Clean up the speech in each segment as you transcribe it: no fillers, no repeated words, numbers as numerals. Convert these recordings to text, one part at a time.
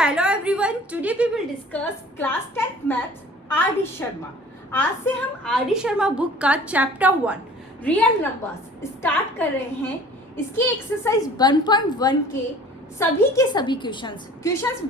Hello everyone, today we will discuss class 10 maths R D Sharma. आज से हम R D Sharma book का chapter 1 real numbers start कर रहे हैं। इसकी एक्सरसाइज 1.1 के सभी क्वेश्चंस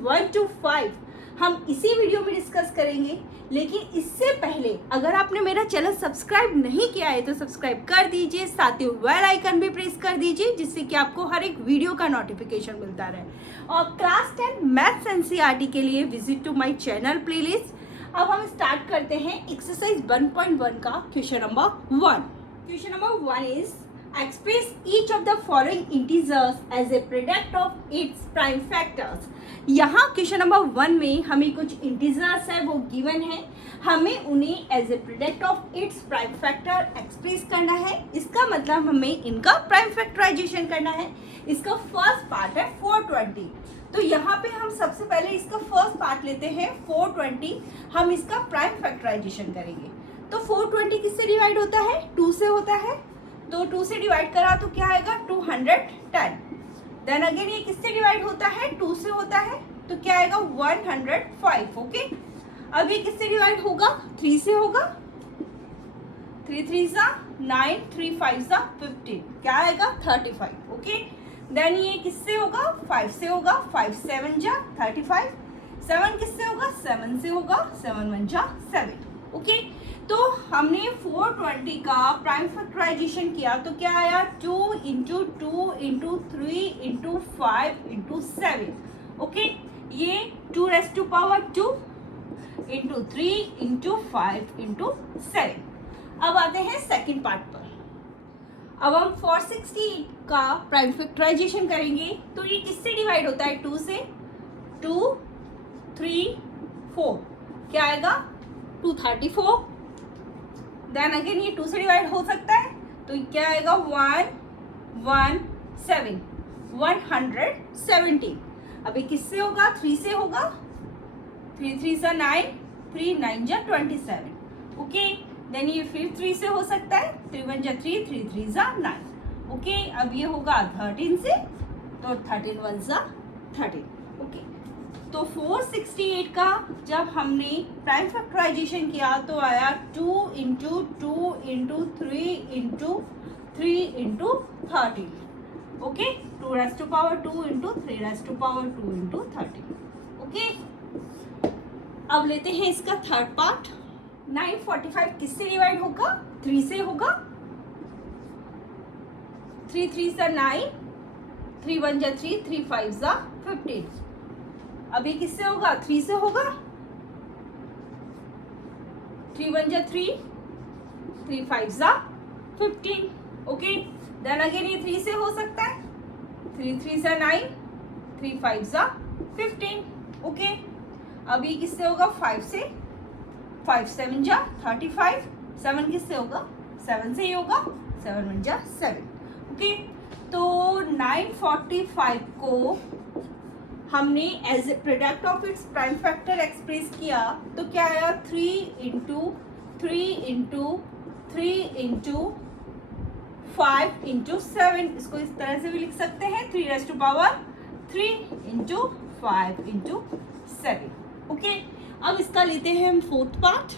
1 to 5 हम इसी वीडियो में डिस्कस करेंगे। लेकिन इससे पहले अगर आपने मेरा चैनल सब्सक्राइब नहीं किया है तो सब्सक्राइब कर दीजिए, साथ ही बेल आइकन भी प्रेस कर दीजिए जिससे कि आपको हर एक वीडियो का नोटिफिकेशन मिलता रहे। और क्लास 10 मैथ्स एनसीईआरटी के लिए visit to my channel playlist. अब हम स्टार्ट करते हैं एक्सरसाइज 1.1 का question number 1। Question number 1 is express each of the following integers as a product of its prime factors. यहाँ क्वेश्चन नंबर 1 में हमें कुछ इंटीजर्स है वो गिवन है, हमें उन्हें as a product of its prime factor express करना है। इसका मतलब हमें इनका प्राइम फैक्टराइजेशन करना है। इसका फर्स्ट पार्ट है 420। तो यहाँ पे हम सबसे पहले इसका फर्स्ट पार्ट लेते हैं 420। हम इसका प्राइम फैक्टराइजेशन करेंगे। तो 420 किससे डिवाइड होता है? 2 से होता है। तो 2 से डिवाइड करा तो क्या आएगा? 210। देन अगेन ये किससे डिवाइड होता है? 2 से होता है। तो क्या आएगा? 105। ओके, अब ये किससे डिवाइड होगा? 3 से होगा। 3 3 सा 9, 3 5 सा 15, क्या आएगा? 35। ओके, देन ये किससे होगा? 5 से होगा। 5 7 जा 35। 7 किससे होगा? 7 से होगा। 7 1 जा 7। ओके, तो हमने 420 का प्राइम फैक्टराइजेशन किया तो क्या आया? 2 × 2 × 3 × 5 × 7। ओके, ये 2⁻², 2 × 3 × 5 × 7। अब आते हैं सेकंड पार्ट पर। अब हम 460 का प्राइम फैक्टराइजेशन करेंगे। तो ये किससे डिवाइड होता है? 2 से। 2 3 4, क्या आएगा? 234। देन अगेन ये 2 से डिवाइड हो सकता है तो क्या आएगा? 117, 117। अभी किससे होगा? 3 से होगा। 3 3 सा 9, 3 9 जा 27। ओके, देन ये फिर 3 से हो सकता है। 3 1 जा 3, 3 3 जा 9। ओके, अब ये होगा 13 से, तो 13 1 जा 13। ओके, तो 468 का जब हमने प्राइम फैक्टराइजेशन किया तो आया 2 × 2 × 3 × 3 × 13। ओके, 2⁻², 2 × 3⁻², 2 × 13। ओके, अब लेते हैं इसका थर्ड पार्ट। 945 किससे डिवाइड होगा? 3 से होगा। 3 3 सा 9, 3 1 जा 3, 3 5 जा 15। अब ये किससे होगा? 3 से होगा। 3 1 जा 3, 3 5 जा 15। ओके, देन अगेन ये 3 से हो सकता है। 3 3 सा 9, 3 5 जा 15। ओके, अब ये किससे होगा? 5 से। 5 7 जा 35। 7 किससे होगा? 7 से ही होगा। 7 1 जा 7। ओके, तो 945 को हमने as a product of its prime factor express किया तो क्या आया? 3 × 3 × 3 × 5 × 7। इसको इस तरह से भी लिख सकते हैं, 3⁻³ 3 × 5 × 7। ओके, अब इसका लेते हैं हम fourth part.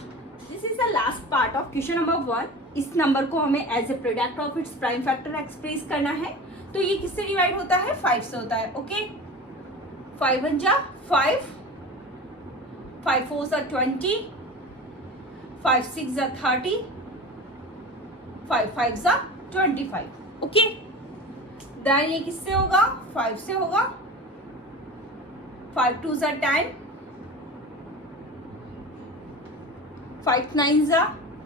This is the last part of question number 1। इस नंबर को हमें as a product of its prime factor express करना है। तो ये किससे डिवाइड होता है? 5 से होता है। ओके, 5 1 जा 5, 5 4 जा 20, 5 6 जा 30, 5 5 जा 25। ओके, देन ये किससे होगा? 5 से होगा। 5 2 जा 10, 5 9 जा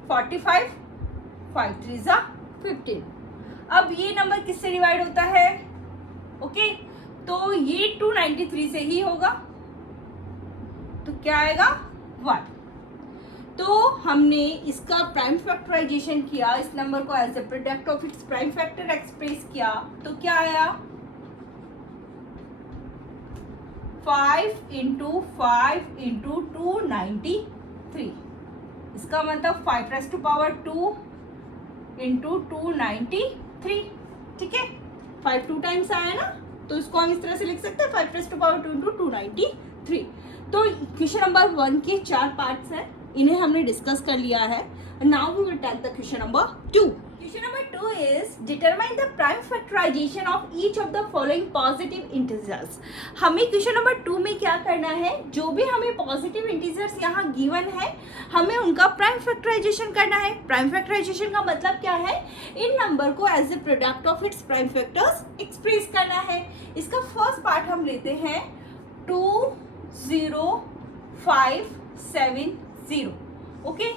45, 5 3 जा 15। अब ये नंबर किससे डिवाइड होता है? ओके, तो ये 293 से ही होगा। तो क्या आएगा? 1। तो हमने इसका प्राइम फैक्टराइजेशन किया, इस नंबर को as a product of its prime factor express किया तो क्या आया? 5 × 5 × 293। इसका मतलब 5⁻² × 293। ठीक है, 5 2 टाइम्स आया ना, तो इसको हम इस तरह से लिख सकते हैं 5⁻² × 293। क्वेश्चन नंबर 1 के 4 पार्ट्स हैं, इन्हें हमने डिस्कस कर लिया है। Now we will take the question number 2। Question number 2 is determine the prime factorisation of each of the following positive integers. हमें क्वेश्चन नंबर 2 में क्या करना है, जो भी हमें पॉजिटिव इंटीजर्स यहाँ गिवन है हमें उनका प्राइम फैक्टराइजेशन करना है। प्राइम फैक्टराइजेशन का मतलब क्या है, इन नंबर को as a product of its prime factors express करना है। इसका फर्स्ट पार्ट हम लेते हैं 20570। ओके,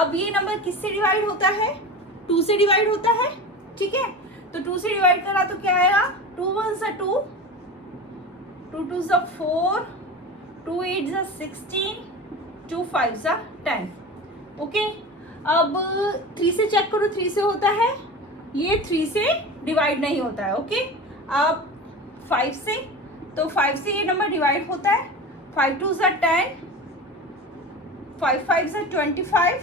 अब ये नंबर किससे डिवाइड होता है, 2 से डिवाइड होता है। ठीक है, तो 2 से डिवाइड करा तो क्या आएगा, 2 1 2, 2 2 4, 2 8 16, 2 5 10। ओके, अब 3 से चेक करो, 3 से होता है, ये 3 से डिवाइड नहीं होता है। ओके, अब 5 से, तो 5 से ये नंबर डिवाइड होता है, 5 2 10, 5 5 25,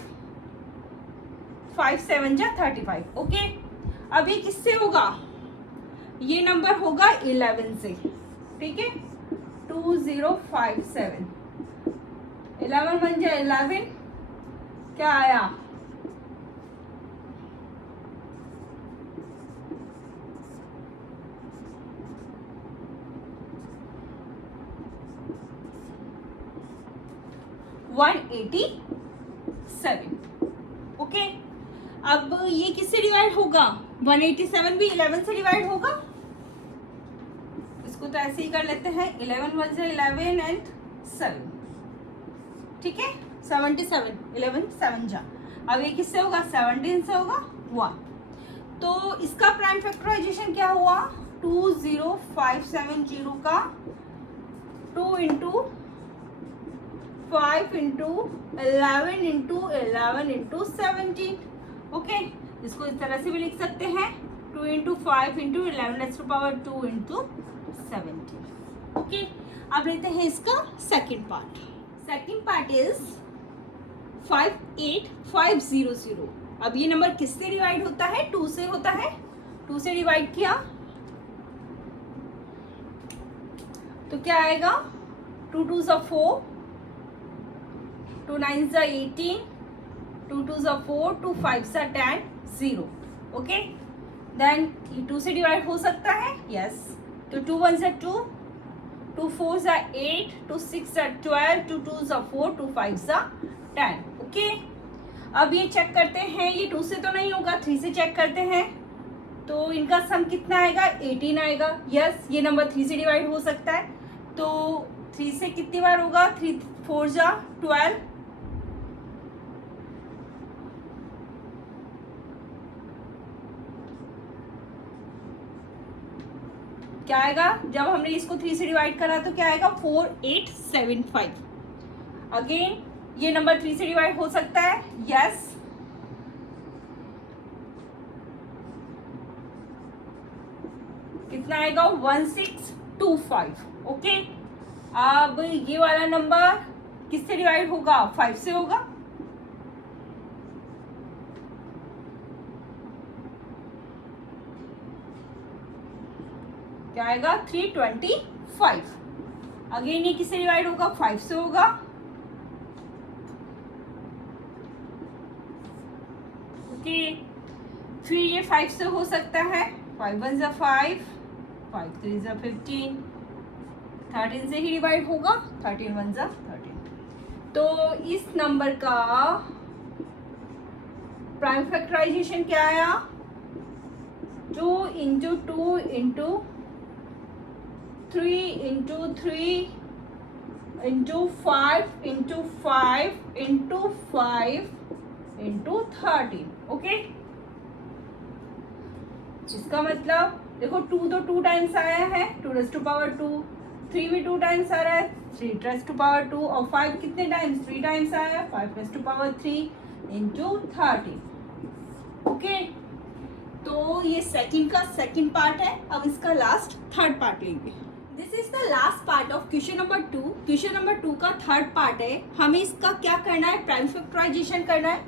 5 7 35। ओके, अब ये किससे होगा, ये नंबर होगा 11 से। ठीक है, 2057, 11 बन जाए 11, क्या आया, $187। ओके, अब ये किससे डिवाइड होगा, 187 भी 11 से डिवाइड होगा। इसको तो ऐसे ही कर लेते हैं, 11 1 11 एंड 7। ठीक है, 77, 11 7 जा। अब ये किससे होगा, 17 से होगा 1। तो इसका प्राइम फैक्टराइजेशन क्या हुआ, 20570 का 2 into 5 into 11 into 11 into 17। Okay, इसको इस तरह से भी लिख सकते हैं, 2 इंटू 5 इंटू 11⁻2 इंटू 17। ओके, अब लेते हैं इसका second part. Second part is 58500। अब ये नंबर किससे डिवाइड होता है, 2 से होता है। 2 से डिवाइड किया तो क्या आएगा, 2 2 4, 2 9 18, 2 2 4, 2 5 10, 0। ओके, देन 2 से डिवाइड हो सकता है, यस। तो 2 1 2, 2 4 8, 2 6 12, 2 2 4, 2 5 10। ओके, अब ये चेक करते हैं, ये 2 से तो नहीं होगा, 3 से चेक करते हैं, तो इनका सम कितना आएगा, 18 आएगा। यस, ये नंबर 3 से डिवाइड हो सकता है, तो 3 से कितनी बार होगा, 3 4 12, क्या आएगा, जब हमने इसको 3 से डिवाइड करा तो क्या आएगा, 4875। अगेन ये नंबर 3 से डिवाइड हो सकता है, यस। कितना आएगा, 1625। ओके, अब ये वाला नंबर किससे डिवाइड होगा, 5 से होगा। क्या आएगा, 325। अगेन ये किससे डिवाइड होगा, 5 से होगा। ओके, फिर ये 5 से हो सकता है, 5 1 5, 5 3 15, 13 से ही डिवाइड होगा, 13 1 13। तो इस नंबर का प्राइम फैक्टराइजेशन क्या आया, 2 into 2 into 3 into 3 into 5 into 5 into 5 into 13। Okay, इसका मतलब देखो 2 तो 2 टाइम्स आया है, 2 raised to power 2, 3 भी 2 टाइम्स आ रहा है, 3 raised to power 2, और 5 कितने टाइम्स, 3 टाइम्स आया है, 5 raised to power 3 into 13। Okay, तो ये सेकंड का सेकंड पार्ट है। अब इसका लास्ट थर्ड पार्ट लेंगे। This is the last part of question number 2। Question number 2 का थर्ड पार्ट है, हमें इसका क्या करना है, प्राइम फैक्टराइजेशन करना है।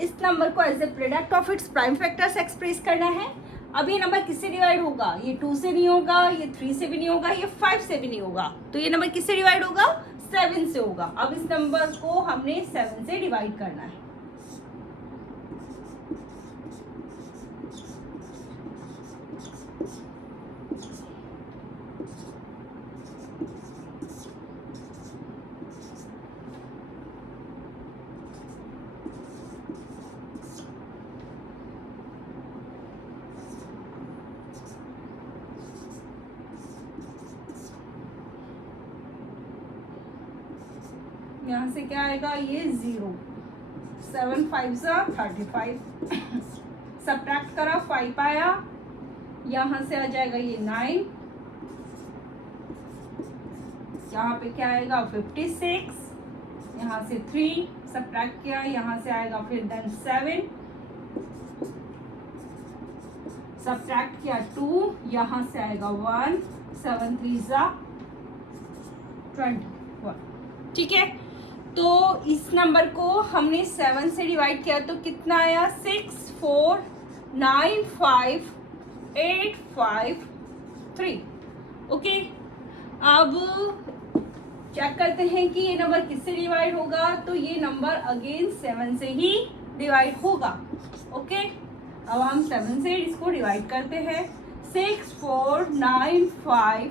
इस नंबर को as a product of its prime factors express करना है। अब ये नंबर किससे डिवाइड होगा, ये 2 से नहीं होगा, ये 3 से भी नहीं होगा, ये 5 से भी नहीं होगा, तो ये नंबर किससे डिवाइड होगा, 7 से होगा। अब इस नंबर को हमने 7 से डिवाइड करना है। यहाँ से क्या आएगा, ये 0, 7 5 सा 35, सब्ट्रैक्ट करा 5 आया, यहाँ से आ जाएगा ये 9, यहाँ पे क्या आएगा 56, यहाँ से 3 सब्ट्रैक्ट किया, यहाँ से आएगा फिर देन 7, सब्ट्रैक्ट किया 2, यहाँ से आएगा 1, 7 3 सा 21। ठीक है, तो इस नंबर को हमने 7 से डिवाइड किया तो कितना आया, 6 4 9 5 8 5 3। ओके, अब चेक करते हैं कि ये नंबर किससे डिवाइड होगा। तो ये नंबर अगेन 7 से ही डिवाइड होगा। ओके, अब हम 7 से इसको डिवाइड करते हैं। 6 4 9 5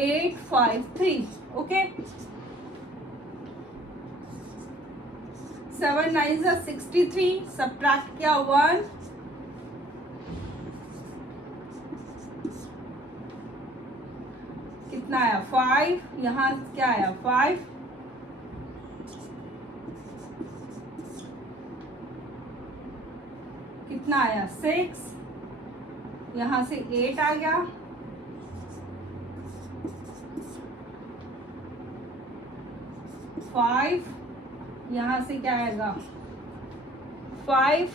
8 5 3। ओके, 7 9 सा 63, सब्ट्रैक्ट किया 1, कितना आया 5, यहाँ क्या आया 5, कितना आया 6, यहाँ से 8 आ गया, 5, यहाँ से क्या आएगा 5,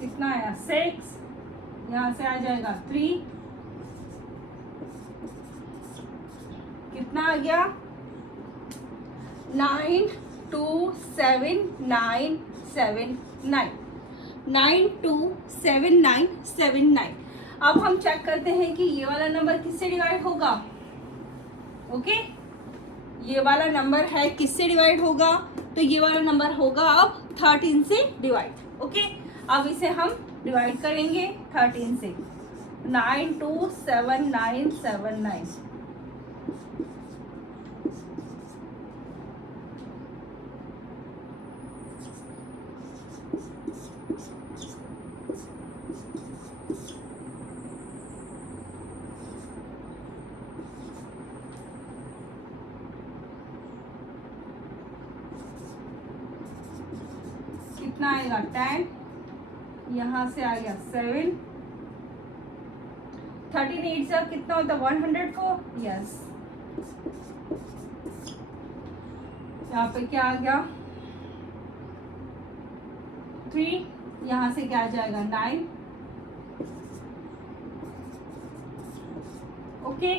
कितना आया 6, यहाँ से आ जाएगा 3, कितना आ गया 9 2 7 9 7 9, 9 2 7 9 7 9। अब हम चेक करते हैं कि ये वाला नंबर किससे डिवाइड होगा। ओके, ये वाला नंबर है किससे डिवाइड होगा, तो ये वाला नंबर होगा अब 13 से डिवाइड। ओके, अब इसे हम डिवाइड करेंगे 13 से। 9 2 7 9 7 9। कितना आएगा 10, यहाँ से आ गया 7, 13 8 से कितना होता है 104। यस, यहाँ पे क्या आ गया 3, यहाँ से क्या आ जाएगा 9। ओके,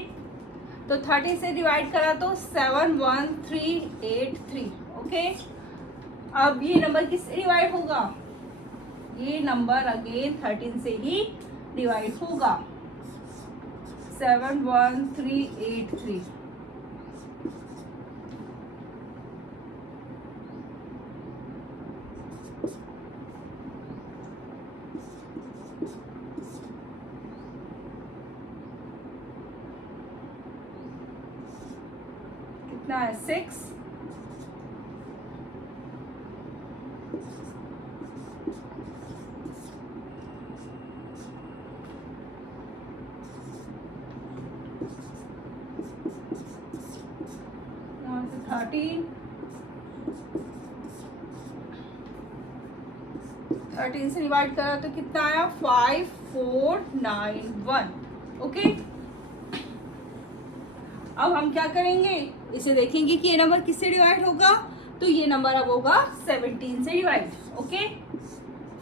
तो 30 से डिवाइड करा तो 7 1 3 8 3। ओके, अब ये नंबर किससे डिवाइड होगा, ये नंबर अगेन 13 से ही डिवाइड होगा। 7 1 3 8 3। कितना है 6, यहाँ से 13 से डिवाइड करा तो कितना आया 5 4 9 1। ओके, अब हम क्या करेंगे, इसे देखेंगे कि ये नंबर किससे डिवाइड होगा। तो ये नंबर अब होगा 17 से डिवाइड। ओके,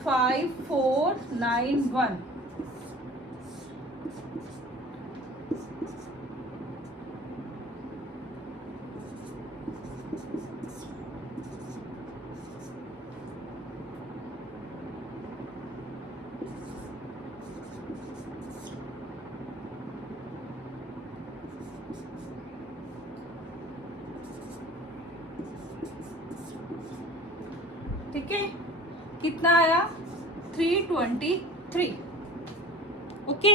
5 4 9 1। ओके, कितना आया 323। ओके,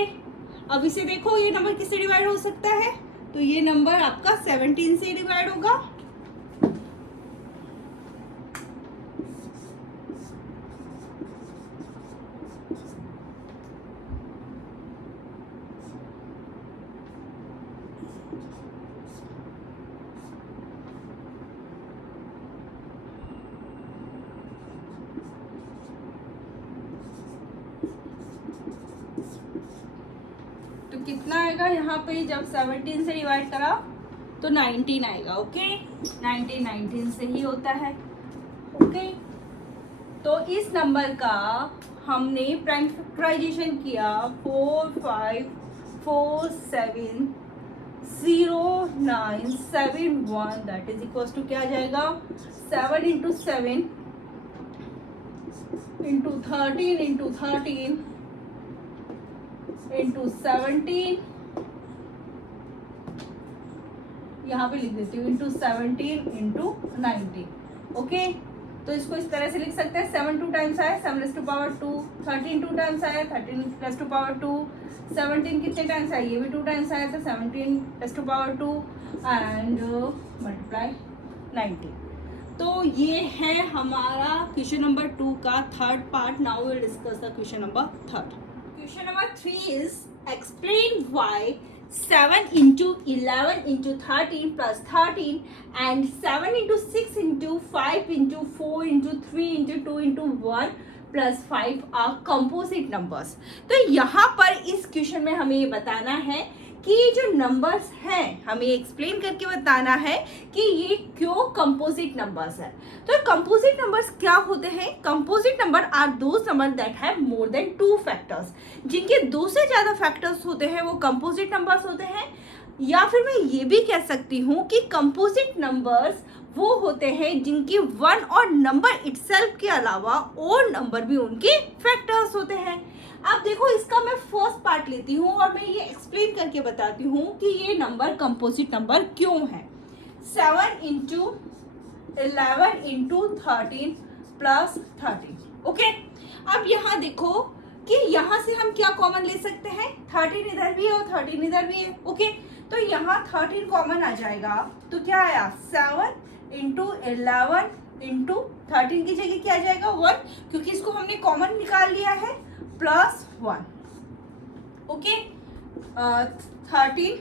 अब इसे देखो ये नंबर किससे डिवाइड हो सकता है, तो ये नंबर आपका 17 से डिवाइड होगा। तो कितना आएगा यहाँ पे, जब 17 से डिवाइड करा तो 19 आएगा। ओके, 19 से ही होता है। ओके, तो इस नंबर का हमने प्राइम फैक्टराइजेशन किया 4 5 4 7 0 9 7 1, दैट इज इक्वल टू क्या आ जाएगा 7 इंटू 7 इंटू 13 इंटू 13 इंटू 17, यहाँ पे लिख देती हूँ इंटू 17 इंटू 19। ओके, तो इसको इस तरह से लिख सकते हैं 7 2 टाइम्स आया 7 रेज़ टू पावर 2, 13 2 टाइम्स आया 13 रेज़ टू पावर 2, 17 कितने टाइम्स आया, ये भी 2 टाइम्स आया था 17 raise to power 2 and multiply 19। तो ये है हमारा क्वेश्चन नंबर 2 का third part. Now we will discuss the question number 3। Question number 3 is explain why 7 into 11 into 13 plus 13 and 7 into 6 into 5 into 4 into 3 into 2 into 1 plus 5 are composite numbers। तो यहाँ पर इस क्वेश्चन में हमें ये बताना है कि ये जो नंबर्स हैं हमें एक्सप्लेन करके बताना है कि ये क्यों कंपोजिट नंबर्स है। तो कंपोजिट नंबर्स क्या होते हैं? Composite number are those number that have more than 2 factors. जिनके 2 से ज़्यादा फैक्टर्स होते हैं वो कंपोजिट नंबर्स होते हैं। या फिर मैं ये भी कह सकती हूँ कि कंपोजिट नंबर्स वो होते हैं जिनकी 1 और नंबर इटसेल्फ के अलावा और नंबर भी उनके फैक्टर्स होते हैं। अब देखो इसका मैं फर्स्ट पार्ट लेती हूँ और मैं ये एक्सप्लेन करके बताती हूँ कि ये नंबर कंपोजिट नंबर क्यों है। 7 इंटू 11 इंटू 13 प्लस 13। ओके, अब यहाँ देखो कि यहाँ से हम क्या कॉमन ले सकते हैं, 13 इधर भी है और 13 इधर भी है। ओके, तो यहाँ 13 कॉमन आ जाएगा तो क्या आया 7 इंटू 11 इंटू 13 की जगह क्या आ जाएगा 1, क्योंकि इसको हमने कॉमन निकाल लिया है, प्लस 1। ओके, 13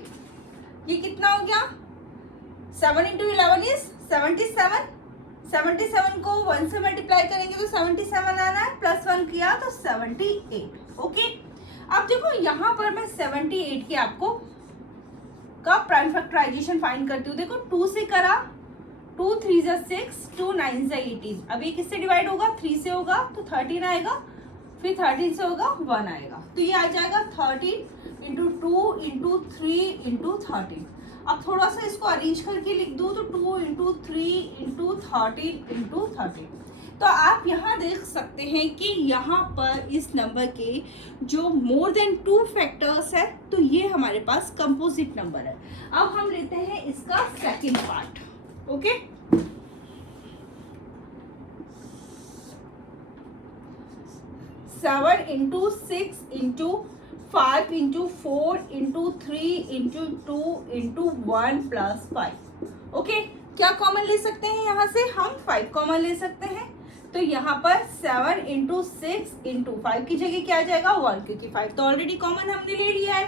ये कितना हो गया 7 इंटू 11 इज 77। 77 को 1 से मल्टीप्लाई करेंगे तो 77 आना है, प्लस 1 किया तो 78। ओके, अब देखो यहाँ पर मैं 78 के आपको का प्राइम फैक्टराइजेशन फाइंड करती हूँ। देखो 2 से करा 2 3 जा 6 2 9 जा 18। अब ये किससे डिवाइड होगा 3 से होगा तो 13 आएगा, फिर 13 से होगा 1 आएगा, तो ये आ जाएगा 13 इंटू 2 इंटू 3 इंटू 13। अब थोड़ा सा इसको अरेंज करके लिख दूँ तो 2 इंटू 3 इंटू 13 इंटू 13। तो आप यहाँ देख सकते हैं कि यहाँ पर इस नंबर के जो मोर देन 2 फैक्टर्स है तो ये हमारे पास कंपोजिट नंबर है। अब हम लेते हैं इसका second part. Okay, seven into 6 into 5 into 4 into 3 into 2 into 1 plus 5। Okay, क्या कॉमन ले सकते हैं यहाँ से हम 5 कॉमन ले सकते हैं। तो यहाँ पर 7 इंटू 6 इंटू 5 की जगह क्या आ जाएगा 1, क्योंकि 5 तो ऑलरेडी कॉमन हमने ले लिया है।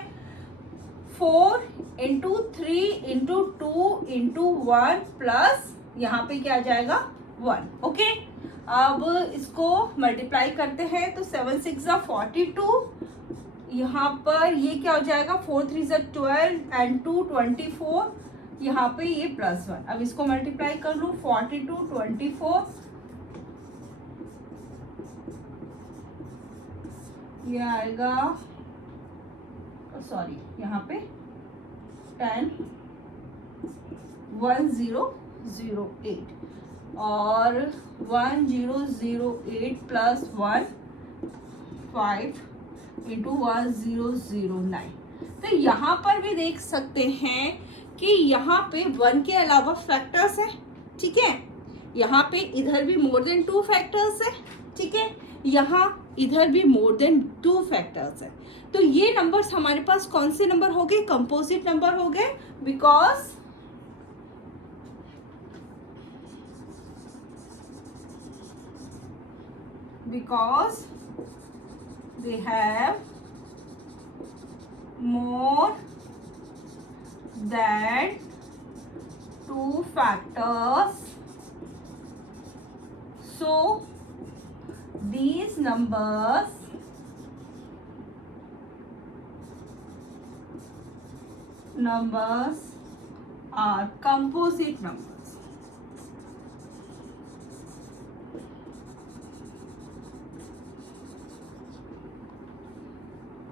4 इंटू 3 इंटू 2 इंटू 1 प्लस यहाँ पे क्या आ जाएगा 1। ओके, अब इसको मल्टीप्लाई करते हैं तो 7 6 जा 42, यहाँ पर ये क्या हो जाएगा 4 3 जा 12 एंड 2 24, यहाँ पे ये प्लस 1। अब इसको मल्टीप्लाई कर लूँ 42 24, ये आएगा सॉरी यहाँ पे 10 1008 और 1008 प्लस 1 5 इंटू 1009। तो यहाँ पर भी देख सकते हैं कि यहाँ पे 1 के अलावा फैक्टर्स है। ठीक है, यहाँ पे इधर भी मोर देन 2 फैक्टर्स है, ठीक है, यहाँ इधर भी मोर देन 2 फैक्टर्स है। तो ये नंबर्स हमारे पास कौन से नंबर हो गए? कंपोजिट नंबर हो गए, because they have more than 2 factors, so these numbers are composite numbers.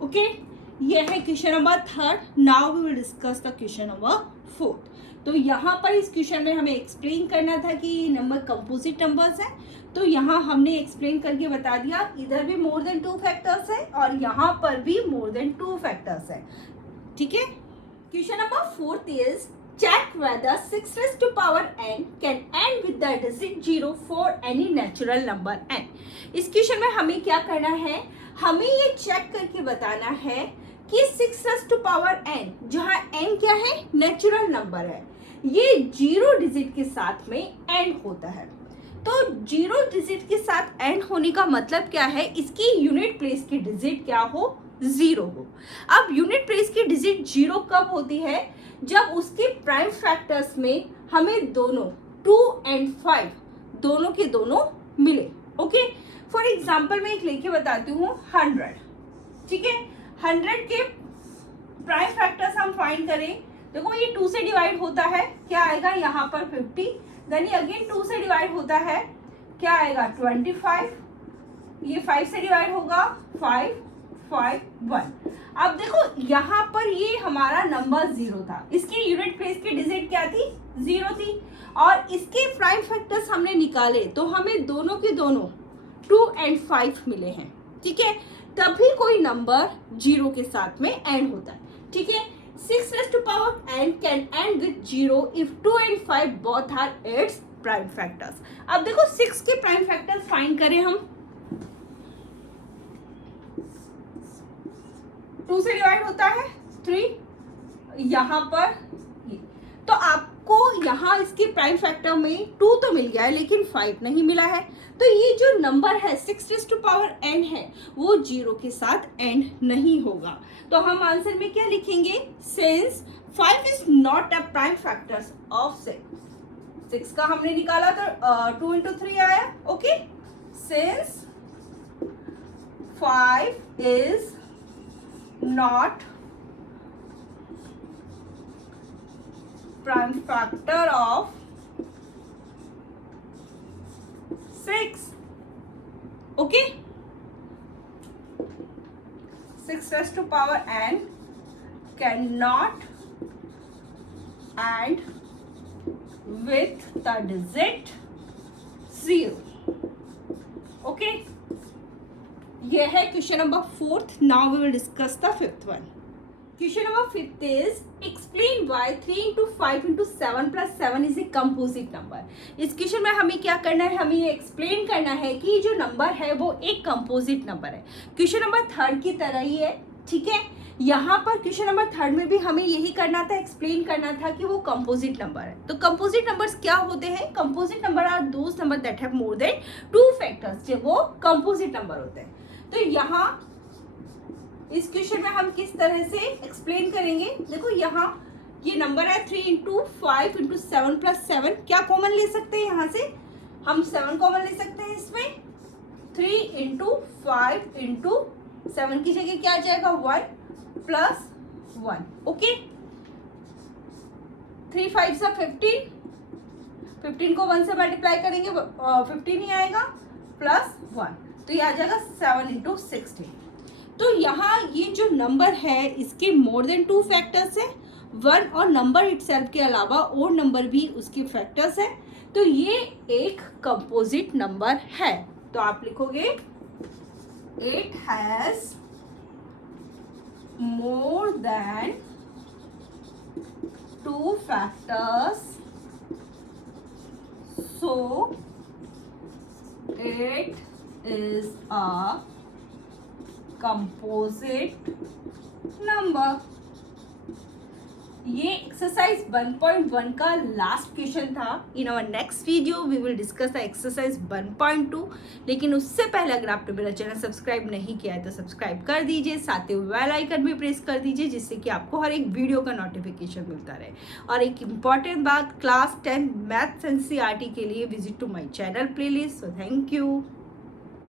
Okay, ये है question number 3rd। Now we will discuss the question number 4th। तो यहाँ पर इस क्वेश्चन में हमें एक्सप्लेन करना था कि नंबर कंपोजिट नंबर्स हैं, तो यहाँ हमने एक्सप्लेन करके बता दिया, इधर भी मोर देन 2 फैक्टर्स है और यहाँ पर भी मोर देन 2 फैक्टर्स है, ठीक है। Question number 4th is check whether 6 raised to power n can end with the digit 0 for any natural number n। इस क्वेश्चन में हमें क्या करना है? हमें ये चेक करके बताना है कि 6 raised to power n, जहाँ n क्या है? नेचुरल नंबर है, ये 0 डिजिट के साथ में एंड होता है। तो 0 डिजिट के साथ एंड होने का मतलब क्या है? इसकी यूनिट प्लेस की डिजिट क्या हो? 0 हो। अब यूनिट प्लेस की डिजिट 0 कब होती है? जब उसके प्राइम फैक्टर्स में हमें दोनों 2 and 5 दोनों के दोनों मिले। ओके, फॉर एग्जाम्पल मैं एक लेके बताती हूँ 100, ठीक है। 100 के प्राइम फैक्टर्स हम फाइंड करें, देखो ये 2 से डिवाइड होता है, क्या आएगा यहाँ पर 50, देन ये अगेन 2 से डिवाइड होता है, क्या आएगा 25, ये 5 से डिवाइड होगा 5, 5, 1। अब देखो यहाँ पर ये हमारा नंबर 0 था, इसकी यूनिट प्लेस की डिजिट क्या थी? 0 थी, और इसके प्राइम फैक्टर्स हमने निकाले तो हमें दोनों के दोनों 2 and 5 मिले हैं, ठीक है। तभी कोई नंबर 0 के साथ में एंड होता है, ठीक है। 6 raised to power n can end with 0 if 2 and 5 both are its prime factors। अब देखो 6 के प्राइम फैक्टर्स फाइंड करें हम, 2 से डिवाइड होता है 3, यहाँ पर ये, तो आपको यहाँ इसके प्राइम फैक्टर में 2 तो मिल गया है लेकिन 5 नहीं मिला है। तो ये जो नंबर है 6 raised to power n है वो 0 के साथ एंड नहीं होगा। तो हम आंसर में क्या लिखेंगे? Since 5 is not a prime factors of 6 का हमने निकाला तो 2 into 3 आया। Okay, since 5 is not prime factor of 6, okay, 6 raised to power n cannot end with the digit 0, okay। ये है question number 4th। Now we will discuss the 5th one. Question number 5th is explain why 3 into 5 into 7 plus 7 is a composite number. इस क्वेश्चन में हमें क्या करना है? हमें ये एक्सप्लेन करना है कि जो नंबर है वो एक कंपोजिट नंबर है। क्वेश्चन नंबर 3rd की तरह ही है, ठीक है। यहाँ पर क्वेश्चन नंबर 3rd में भी हमें यही करना था, एक्सप्लेन करना था कि वो कंपोजिट नंबर है। तो कंपोजिट नंबर्स क्या होते हैं? Composite number are those number that have more than 2 factors, जो वो कंपोजिट नंबर होते हैं। तो यहाँ इस क्वेश्चन में हम किस तरह से एक्सप्लेन करेंगे? देखो यहाँ ये नंबर है 3 into 5 into 7 plus 7, क्या कॉमन ले सकते हैं? यहाँ से हम 7 कॉमन ले सकते हैं इसमें। 3 into 5 into 7 की जगह क्या आ जाएगा? 1 plus 1, ओके। 3 5 से 15, 15 को 1 से मल्टीप्लाई करेंगे 15 ही आएगा, प्लस 1, तो ये आ जाएगा 7 into 16। तो यहाँ ये जो नंबर है इसके मोर देन 2 फैक्टर्स है, 1 और नंबर इटसेल्फ के अलावा और नंबर भी उसके फैक्टर्स है। तो ये एक कंपोजिट नंबर है। तो आप लिखोगे it has more than 2 factors, So it is a composite number. ये एक्सरसाइज 1.1 का लास्ट क्वेश्चन था. In our next video we will discuss the exercise 1.2. लेकिन उससे पहले अगर आपने मेरा चैनल सब्सक्राइब नहीं किया है तो सब्सक्राइब कर दीजिए, साथ ही बेल आइकन भी प्रेस कर दीजिए जिससे कि आपको हर एक वीडियो का नोटिफिकेशन मिलता रहे. और एक इम्पॉर्टेंट बात, क्लास 10 मैथ्स एनसीईआरटी के लिए visit to my channel playlist. So thank you.